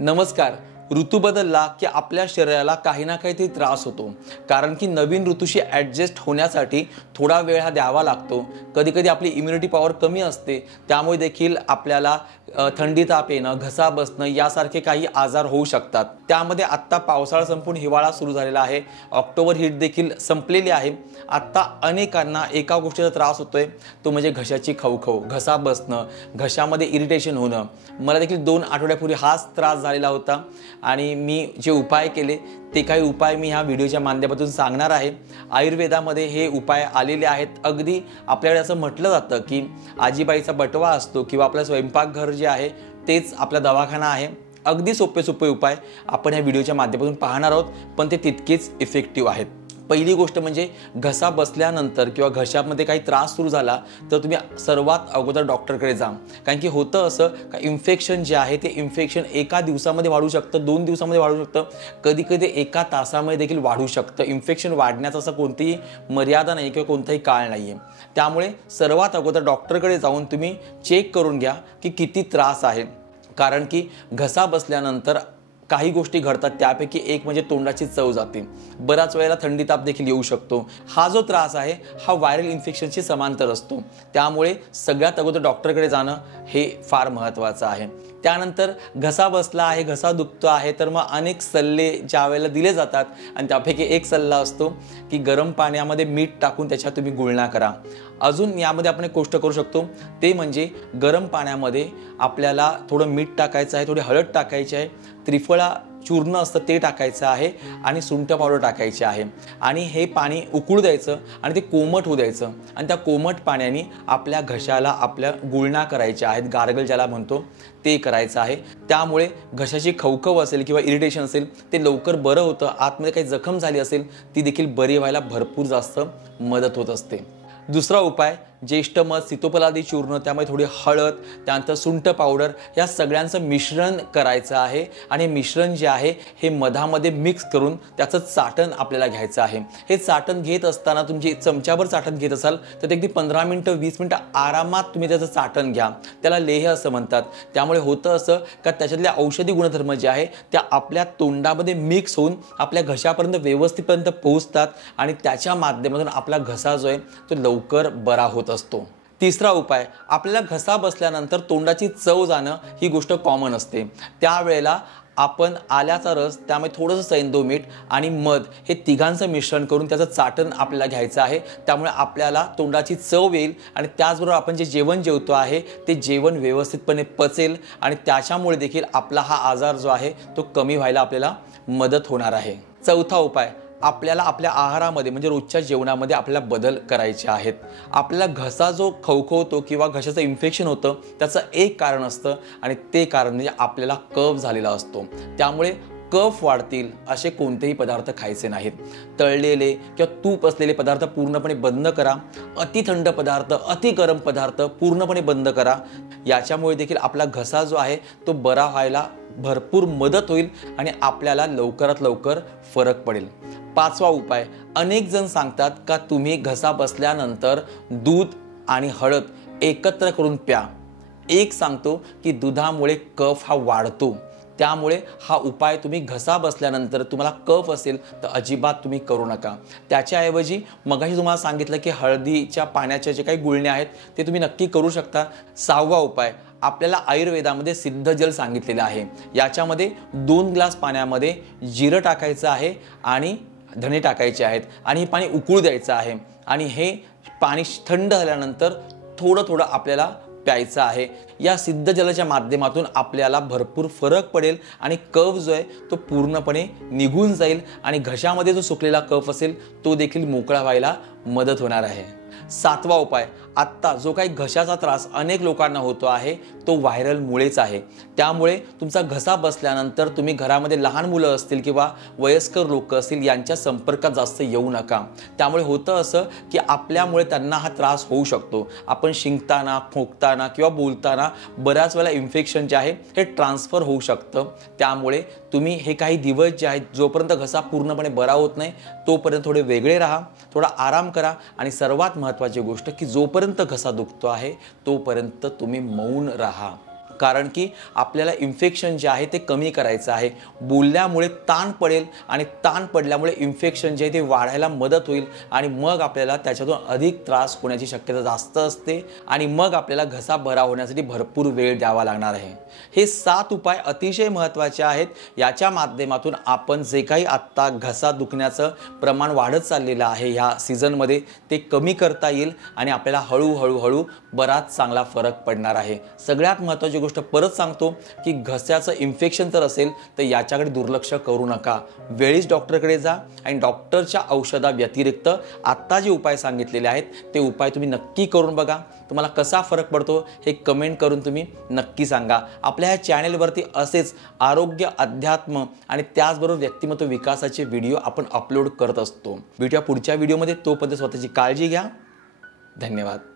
नमस्कार. ऋतू बदलला की आपल्या शरीराला काही ना काहीतरी त्रास होतो, कारण की नवीन ऋतूशी ॲडजस्ट होण्यासाठी थोडा वेळ हा द्यावा लागतो. कधी-कधी आपली इम्युनिटी पॉवर कमी असते, त्यामुळे देखील आपल्याला थंडी, ताप येणं, घसा बसणं यासारखे काही आजार होऊ शकतात. त्यामध्ये आत्ता पावसाळा संपून हिवाळा सुरू झालेला आहे. ऑक्टोबर हीट देखील संपलेली आहे. आत्ता अनेकांना एका गोष्टीचा त्रास होतोय, तो म्हणजे घशाची खवखव, घसा बसणं, घशामध्ये इरिटेशन होणं. मला देखील 2 आठवड्यापूर्वी हाच त्रास झालेला होता आणि मी जे उपाय केले ते काही उपाय मी ह्या व्हिडिओच्या माध्यमातून सांगणार आहे. आयुर्वेदामध्ये हे उपाय आलेले आहेत. अगदी आपल्याकडे असं म्हटलं जातं की आजीबाईचा बटवा असतो किंवा आपलं स्वयंपाकघर जे आहे तेच आपला दवाखाना आहे. अगदी सोपे उपाय आपण ह्या व्हिडिओच्या माध्यमातून पाहणार आहोत, पण ते तितकेच इफेक्टिव्ह आहेत. पहिली गोष्ट म्हणजे घसा बसल्यानंतर किंवा घशामध्ये काही त्रास सुरू झाला तर तुम्ही सर्वात अगोदर डॉक्टरकडे जा. कारण की होतं असं का इन्फेक्शन जे आहे ते इन्फेक्शन एका दिवसामध्ये वाढू शकतं, 2 दिवसामध्ये वाढू शकतं, कधी एका तासामध्ये देखील वाढू शकतं. इन्फेक्शन वाढण्याचं असं कोणतीही मर्यादा नाही किंवा कोणताही काळ नाही आहे. त्यामुळे सर्वात अगोदर डॉक्टरकडे जाऊन तुम्ही चेक करून घ्या की किती त्रास आहे. कारण की घसा बसल्यानंतर काही गोष्टी घडतात, त्यापैकी एक म्हणजे तोंडाची चव जाते. बऱ्याच वेळेला थंडी, ताप देखील येऊ शकतो. हा जो त्रास आहे हा व्हायरल इन्फेक्शनशी समांतर असतो. त्यामुळे सगळ्यात अगोदर डॉक्टरकडे जाणं हे फार महत्त्वाचं आहे. त्यानंतर घसा बसला आहे, घसा दुखतो आहे, तर मग अनेक सल्ले ज्या वेळेला दिले जातात आणि त्यापैकी एक सल्ला असतो की गरम पाण्यामध्ये मीठ टाकून त्याच्यात तुम्ही गुळणा करा. अजून यामध्ये आपण एक गोष्ट करू शकतो, ते म्हणजे गरम पाण्यामध्ये आपल्याला थोडं मीठ टाकायचं आहे, थोडी हळद टाकायची आहे, त्रिफळा चूर्ण असतं ते टाकायचं आहे आणि सुंठ पावडर टाकायची आहे आणि हे पाणी उकळू द्यायचं आणि ते कोमट होऊ द्यायचं आणि त्या कोमट पाण्याने आपल्या घशाला आपल्या गुळणा करायच्या आहेत, गार्गल ज्याला म्हणतो ते करायचं आहे. त्यामुळे घशाची खवखव असेल किंवा इरिटेशन असेल ते लवकर बरं होतं. आतमध्ये काही जखम झाली असेल ती देखील बरी व्हायला भरपूर जास्त मदत होत असते. दुसरा उपाय ज्येष्ठमध, सीतोफलादी चूर्ण, त्यामुळे थोडी हळद, त्यानंतर सुंठ पावडर या सगळ्यांचं मिश्रण करायचं आहे आणि मिश्रण जे आहे हे मधामध्ये मिक्स करून त्याचं चाटण आपल्याला घ्यायचं आहे. हे चाटण घेत असताना तुमची चमच्याभर चाटण घेत असाल तर ते अगदी 15 मिनिटं 20 मिनिटं आरामात तुम्ही त्याचं चाटण घ्या. त्याला लेह असं म्हणतात. त्यामुळे होतं असं का त्याच्यातले औषधी गुणधर्म जे आहे त्या आपल्या तोंडामध्ये मिक्स होऊन आपल्या घशापर्यंत व्यवस्थितपर्यंत पोहोचतात आणि त्याच्या माध्यमातून आपला घसा जो आहे तो लवकर बरा होत असतो. तिसरा उपाय, आपल्याला घसा बसल्यानंतर तोंडाची चव जाणं ही गोष्ट कॉमन असते. त्यावेळेला आपण आल्याचा रस, त्यामुळे थोडंसं सैंधव मीठ आणि मध हे तिघांचं मिश्रण करून त्याचं चाटण आपल्याला घ्यायचं आहे. त्यामुळे आपल्याला तोंडाची चव येईल आणि त्याचबरोबर आपण जे जेवण जेवतो आहे ते जेवण व्यवस्थितपणे पचेल आणि त्याच्यामुळे देखील आपला हा आजार जो आहे तो कमी व्हायला आपल्याला मदत होणार आहे. चौथा उपाय, आपल्याला आपल्या आहारामध्ये म्हणजे रोजच्या जेवणामध्ये आपल्याला बदल करायचे आहेत. आपल्याला घसा जो खवखवतो किंवा घशाचं इन्फेक्शन होतं त्याचं एक कारण असतं आणि ते कारण म्हणजे आपल्याला कफ झालेला असतो. त्यामुळे कफ वाढतील असे कोणतेही पदार्थ खायचे नाहीत. तळलेले किंवा तूप असलेले पदार्थ पूर्णपणे बंद करा. अति थंड पदार्थ, अति गरम पदार्थ पूर्णपणे बंद करा. याच्यामुळे देखील आपला घसा जो आहे तो बरा व्हायला भरपूर मदत होईल आणि आपल्याला लवकरात लवकर फरक पडेल. पाचवा उपाय, अनेक जण सांगतात का तुम्ही घसा बसल्यानंतर दूध आणि हळद एकत्र करून प्या. एक सांगतो की दुधामुळे कफ हा वाढतो. त्यामुळे हा उपाय तुम्ही घसा बसल्यानंतर तुम्हाला कफ असेल तर अजिबात तुम्ही करू नका. त्याच्याऐवजी मगाशी तुम्हाला सांगितलं की हळदीच्या पाण्याचे जे काही गुळणे आहेत ते तुम्ही नक्की करू शकता. सहावा उपाय, आपल्याला आयुर्वेदामध्ये सिद्ध जल सांगितलेलं आहे. याच्यामध्ये 2 ग्लास पाण्यामध्ये जिरं टाकायचं आहे आणि धणे टाकायचे आहेत आणि हे पाणी उकळू द्यायचं आहे आणि हे पाणी थंड झाल्यानंतर थोडं आपल्याला प्यायचं आहे. या सिद्ध जलाच्या माध्यमातून आपल्याला भरपूर फरक पडेल आणि कफ जो आहे तो पूर्णपणे निघून जाईल आणि घशामध्ये जो सुकलेला कफ असेल तो देखील मोकळा व्हायला मदत होणार आहे. सातवा उपाय, आत्ता जो काही घशाचा त्रास अनेक लोकांना होतो आहे तो व्हायरलमुळेच आहे. त्यामुळे तुमचा घसा बसल्यानंतर तुम्ही घरामध्ये लहान मुलं असतील किंवा वयस्कर लोक असतील यांच्या संपर्कात जास्त येऊ नका. त्यामुळे होतं असं की आपल्यामुळे त्यांना हा त्रास होऊ शकतो. आपण शिंकताना, खोकताना किंवा बोलताना बऱ्याच वेळेला इन्फेक्शन जे आहे हे ट्रान्सफर होऊ शकतं. त्यामुळे तुम्ही हे काही दिवस जे आहेत जोपर्यंत घसा पूर्णपणे बरा होत नाही तोपर्यंत थोडे वेगळे राहा, थोडा आराम करा आणि सर्वात महत्त्वाची गोष्ट की जोपर्यंत घसा दुखतो आहे तोपर्यंत तुम्ही मौन राहा. कारण की आपल्याला इन्फेक्शन जे आहे ते कमी करायचं आहे. बोलल्यामुळे ताण पडेल आणि ताण पडल्यामुळे इन्फेक्शन जे आहे ते वाढायला मदत होईल आणि मग आपल्याला त्याच्यातून अधिक त्रास होण्याची शक्यता जास्त असते आणि मग आपल्याला घसा बरा होण्यासाठी भरपूर वेळ द्यावा लागणार आहे. हे 7 उपाय अतिशय महत्त्वाचे आहेत. याच्या माध्यमातून आपण जे काही आत्ता घसा दुखण्याचं प्रमाण वाढत चाललेलं आहे ह्या सीझनमध्ये ते कमी करता येईल आणि आपल्याला हळूहळू बराच चांगला फरक पडणार आहे. सगळ्यात महत्त्वाची गोष्ट परत सांगतो की घशाचं इन्फेक्शन जर असेल तर याच्याकडे दुर्लक्ष करू नका. वेळीच डॉक्टरकडे जा आणि डॉक्टरच्या औषधाव्यतिरिक्त आत्ता जे उपाय सांगितलेले आहेत ते उपाय तुम्ही नक्की करून बघा. तुम्हाला कसा फरक पडतो हे कमेंट करून तुम्ही नक्की सांगा. आपल्या ह्या चॅनेलवरती असेच आरोग्य, अध्यात्म आणि त्याचबरोबर व्यक्तिमत्व विकासाचे व्हिडिओ आपण अपलोड करत असतो. भेटूया पुढच्या व्हिडिओमध्ये. तोपर्यंत स्वतःची काळजी घ्या. धन्यवाद.